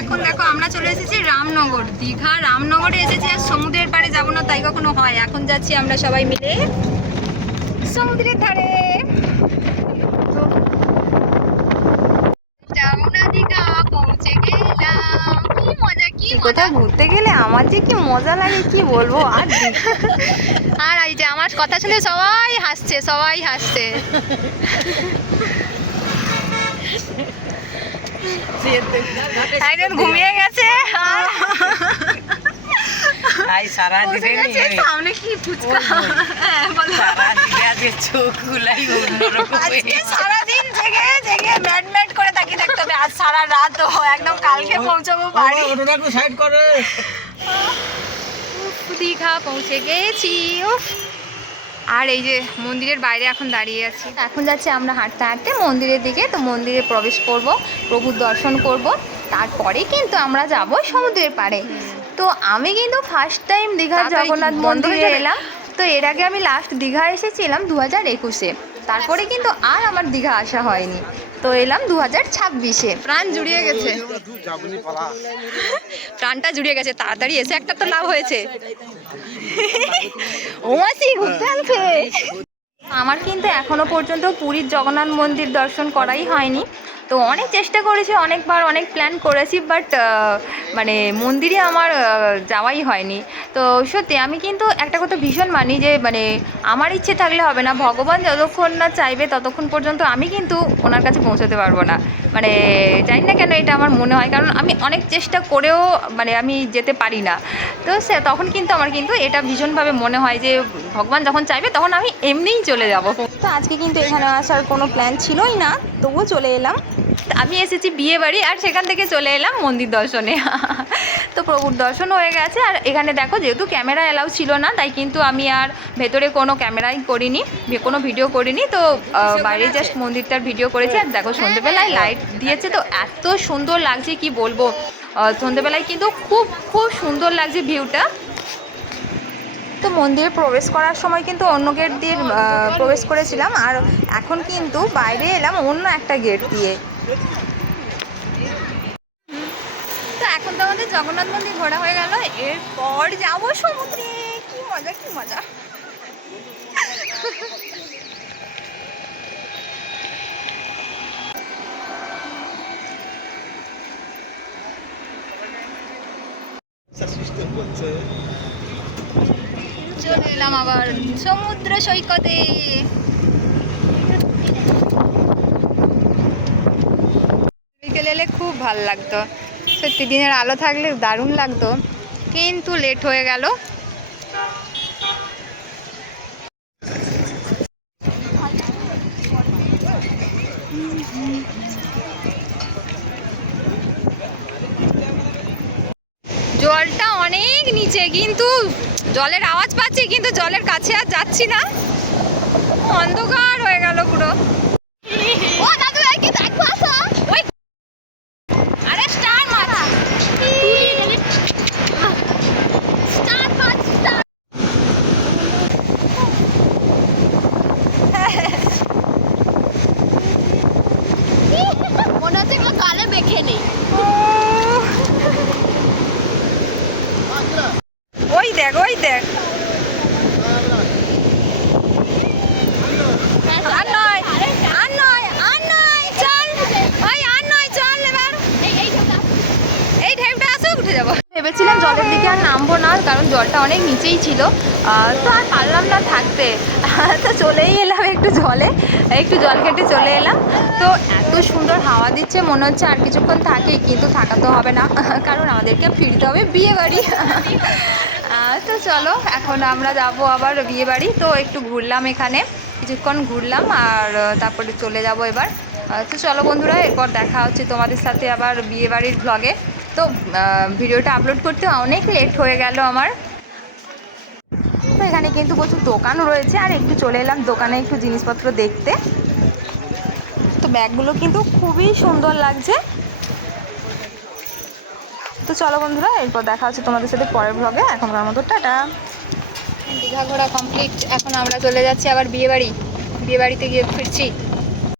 এখন দেখো আমরা চলে এসেছি রামনগর। দীঘা রামনগরে এসেছি, আর সমুদ্রের পাড়ে যাবো না তাই কখনো হয়। এখন যাচ্ছি আমরা সবাই মিলে সমুদ্রের ধারে। পৌঁছে গেলাম। কি মজা, কি কোথাও ঘুরতে গেলে আমার যে কি মজা লাগে কি বলবো। আর এই যে আমার কথা শুনে সবাই হাসছে, সবাই হাসছে। একজন ঘুমিয়ে গেছে, সামনে কি ফুচকা। সারাদিন জেগে জেগে ম্যাড ম্যাড করে তাকিয়ে থাকতে হবে। আজ সারা রাত একদম কালকে পৌঁছাবো বাড়ি। দীঘা পৌঁছে গেছি। আর এই যে মন্দিরের বাইরে এখন দাঁড়িয়ে আছি। এখন যাচ্ছি আমরা হাঁটতে হাঁটতে মন্দিরের দিকে। তো মন্দিরে প্রবেশ করব, প্রভুর দর্শন করব, তারপরে কিন্তু আমরা যাব সমুদ্রের পাড়ে। তো আমি কিন্তু ফার্স্ট টাইম দীঘার জগন্নাথ মন্দিরে এলাম। তো এর আগে আমি লাস্ট দীঘা এসেছিলাম 2021-এ। তারপরে কিন্তু আর আমার দীঘা আসা হয়নি। তো এলাম 2026-এ। প্রাণ জুড়িয়ে গেছে, প্রাণটা জুড়িয়ে গেছে। তাড়াতাড়ি এসে একটা তো লাভ হয়েছে। ও মাসি ঘুরতে আনছে। আমার কিন্তু এখনো পর্যন্ত পুরীর জগন্নাথ মন্দির দর্শন করাই হয়নি। তো অনেক চেষ্টা করেছি, অনেকবার অনেক প্ল্যান করেছি, বাট মানে মন্দিরে আমার যাওয়াই হয়নি। তো সত্যি আমি কিন্তু একটা কথা ভীষণ মানি যে মানে আমার ইচ্ছে থাকলে হবে না, ভগবান যতক্ষণ না চাইবে ততক্ষণ পর্যন্ত আমি কিন্তু ওনার কাছে পৌঁছতে পারবো না। মানে জানি না কেন এটা আমার মনে হয়, কারণ আমি অনেক চেষ্টা করেও মানে আমি যেতে পারি না। তো তখন কিন্তু আমার কিন্তু এটা ভীষণভাবে মনে হয় যে ভগবান যখন চাইবে তখন আমি এমনিই চলে যাব। তো আজকে কিন্তু এখানে আসার কোনো প্ল্যান ছিলই না, তবুও চলে এলাম। আমি এসেছি বিয়ে বাড়ি, আর সেখান থেকে চলে এলাম মন্দির দর্শনে। তো প্রভুর দর্শন হয়ে গেছে। আর এখানে দেখো যেহেতু ক্যামেরা অ্যালাউ ছিল না, তাই কিন্তু আমি আর ভেতরে কোনো ক্যামেরাই করিনি, কোনো ভিডিও করিনি। তো বাইরে জাস্ট মন্দিরটার ভিডিও করেছি। আর দেখো সন্ধ্যেবেলায় লাইট দিয়েছে, তো এত সুন্দর লাগছে কি বলবো। সন্ধ্যেবেলায় কিন্তু খুব খুব সুন্দর লাগছে ভিউটা। তো মন্দিরে প্রবেশ করার সময় কিন্তু অন্য গেট দিয়ে প্রবেশ করেছিলাম, আর এখন কিন্তু বাইরে এলাম অন্য একটা গেট দিয়ে। তো এখন তো আমাদের জগন্নাথ মন্দির ঘোরা হয়ে গেল, এরপর যাবো সমুদ্রে। কি মজা, কি মজা। চলে এলাম আবার সমুদ্র সৈকতে। বিকেলে এলে খুব ভালো লাগতো, সত্যি দিনের আলো থাকলে দারুণ লাগতো, কিন্তু লেট হয়ে গেল। জলটা অনেক নিচে, কিন্তু জলের আওয়াজ পাচ্ছি, কিন্তু জলের কাছে আর যাচ্ছি না। অন্ধকার হয়ে গেল পুরো। ও দাদু এই কি দেখো আসো। ওই আরে স্টার মাছ, স্টার মাছ, স্টার। মনে হচ্ছে এগুলো কালে মেখে নেই। ওই দেখ, ওই দেখ। আর নয়, আর নয়, আর নয়, চল। ওই আর নয়, চল এবার। এই ঢেউটা আসুক, উঠে যাবো। ভেবেছিলাম জলের দিকে আর নামবো না, কারণ জলটা অনেক নিচেই ছিল। তো আর পারলাম না থাকতে, তো চলেই এলাম একটু জলে, একটু জল কেটে চলে এলাম। তো এত সুন্দর হাওয়া দিচ্ছে, মনে হচ্ছে আর কিছুক্ষণ থাকি, কিন্তু থাকা তো হবে না, কারণ আমাদেরকে ফিরতে হবে বিয়ে বাড়ি। তো চলো এখন আমরা যাব আবার বিয়ে বাড়ি। তো একটু ঘুরলাম, এখানে কিছুক্ষণ ঘুরলাম, আর তারপরে চলে যাব এবার। তো চলো বন্ধুরা, এরপর দেখা হচ্ছে তোমাদের সাথে আবার বিয়ে বাড়ির ব্লগে। তো ভিডিওটা আপলোড করতে অনেক লেট হয়ে গেল আমার। তো এখানে কিন্তু প্রচুর দোকান রয়েছে, আর একটু চলে এলাম দোকানে একটু জিনিসপত্র দেখতে। তো ব্যাগগুলো কিন্তু খুবই সুন্দর লাগছে। তো চলো বন্ধুরা, এরপর দেখা হচ্ছে তোমাদের সাথে পরের ব্লগে। এখনকার মতো টাটা। দীঘা ঘোরা কমপ্লিট, এখন আমরা চলে যাচ্ছি আবার বিয়ে বাড়ি, বিয়ে বাড়িতে গিয়ে ফিরছি।